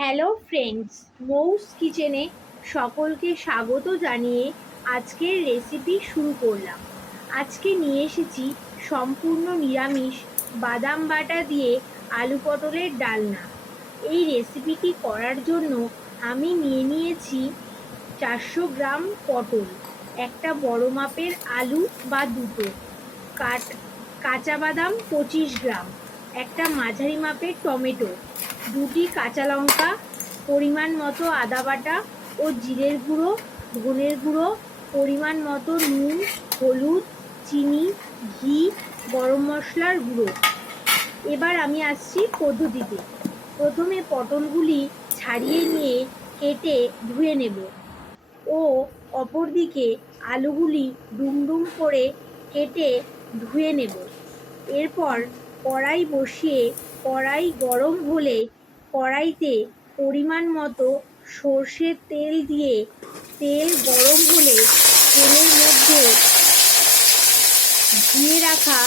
Hello friends, মৌস কিচেনে সকলকে স্বাগত জানিয়ে আজকের রেসিপি শুরু করলাম। আজকে নিয়ে এসেছি সম্পূর্ণ নিরামিষ বাদাম বাটা দিয়ে আলু পটলের ডালনা। এই রেসিপিটি করার জন্য আমি নিয়ে নিয়েছি 400 গ্রাম পটল, একটা বড় মাপের আলু বা দুটো, কাঁচা বাদাম 25 গ্রাম, একটা মাঝারি মাপের টমেটো, দুটি কাঁচা লঙ্কা, পরিমাণ মতো আদা বাটা ও জিরের গুঁড়ো, ধনের গুঁড়ো, পরিমাণ মতো নুন, হলুদ, চিনি, ঘি, গরম মশলার গুঁড়ো। এবার আমি আসছি পদ্ধতিতে। প্রথমে পটলগুলি ছাড়িয়ে নিয়ে কেটে ধুয়ে নেব ও অপরদিকে আলুগুলি ডুমডুম করে কেটে ধুয়ে নেব। এরপর কড়াই বসিয়ে কড়াই গরম হলে কড়াইতে পরিমাণ মতো সর্ষের তেল দিয়ে তেল গরম হলে তেলের মধ্যে ধুয়ে রাখা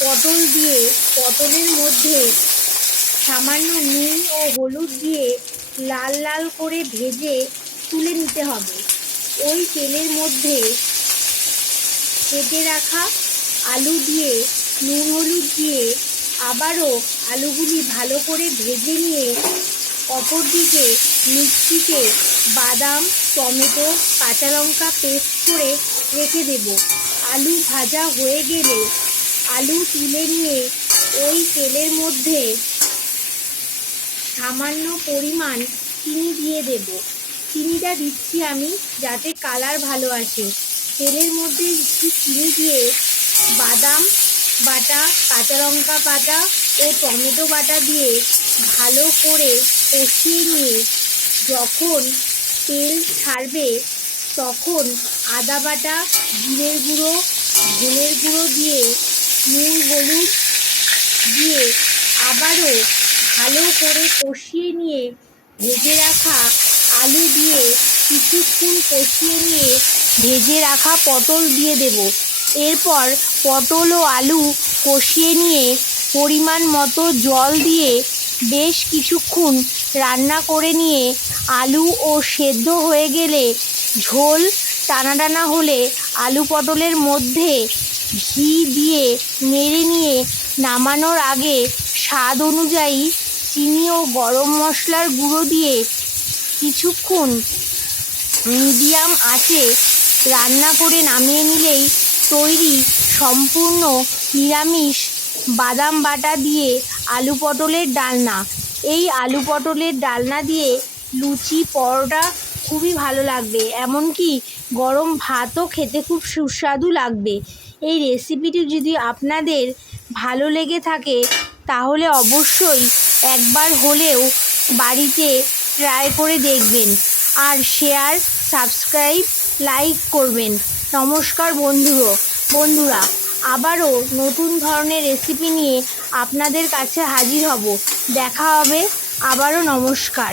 পটল দিয়ে পটলের মধ্যে সামান্য নুন ও হলুদ দিয়ে লাল লাল করে ভেজে তুলে নিতে হবে। ওই তেলের মধ্যে কেটে রাখা আলু দিয়ে নুন হলুদ দিয়ে আবারও আলুগুলি ভালো করে ভেজে নিয়ে অপরদিকে মিক্সিতে বাদাম, টমেটো, কাঁচা লঙ্কা পেস্ট করে রেখে দেব। আলু ভাজা হয়ে গেলে আলু তুলে নিয়ে ওই তেলের মধ্যে সামান্য পরিমাণ চিনি দিয়ে দেব। চিনিটা দিচ্ছি আমি যাতে কালার ভালো আসে। তেলের মধ্যে একটু চিনি দিয়ে বাদাম বাটা, কাঁচা লঙ্কা বাটা ও টমেটো বাটা দিয়ে ভালো করে কষিয়ে নিয়ে যখন তেল ছাড়বে তখন আদা বাটা, জিরের গুঁড়ো, ধনের গুঁড়ো দিয়ে নুন হলুদ দিয়ে আবারও ভালো করে কষিয়ে নিয়ে ভেজে রাখা আলু দিয়ে কিছুক্ষণ কষিয়ে নিয়ে ভেজে রাখা পটল দিয়ে দেব। এরপর পটল ও আলু কষিয়ে নিয়ে পরিমাণ মতো জল দিয়ে বেশ কিছুক্ষণ রান্না করে নিয়ে আলু ও সেদ্ধ হয়ে গেলে ঝোল টানা টানা হলে আলু পটলের মধ্যে ঘি দিয়ে নেড়ে নিয়ে নামানোর আগে স্বাদ অনুযায়ী চিনি ও গরম মশলার গুঁড়ো দিয়ে কিছুক্ষণ মিডিয়াম আঁচে রান্না করে নামিয়ে নিলেই তৈরি সম্পূর্ণ নিরামিষ বাদাম বাটা দিয়ে আলু পটলের ডালনা। এই আলু পটলের ডালনা দিয়ে লুচি, পরোটা খুবই ভালো লাগবে, এমনকি গরম ভাতও খেতে খুব সুস্বাদু লাগবে। এই রেসিপিটি যদি আপনাদের ভালো লেগে থাকে তাহলে অবশ্যই একবার হলেও বাড়িতে ট্রাই করে দেখবেন আর শেয়ার, সাবস্ক্রাইব, লাইক করবেন। নমস্কার বন্ধুরা, আবারও নতুন ধরনের রেসিপি নিয়ে আপনাদের কাছে হাজির হব। দেখা হবে আবারও। নমস্কার।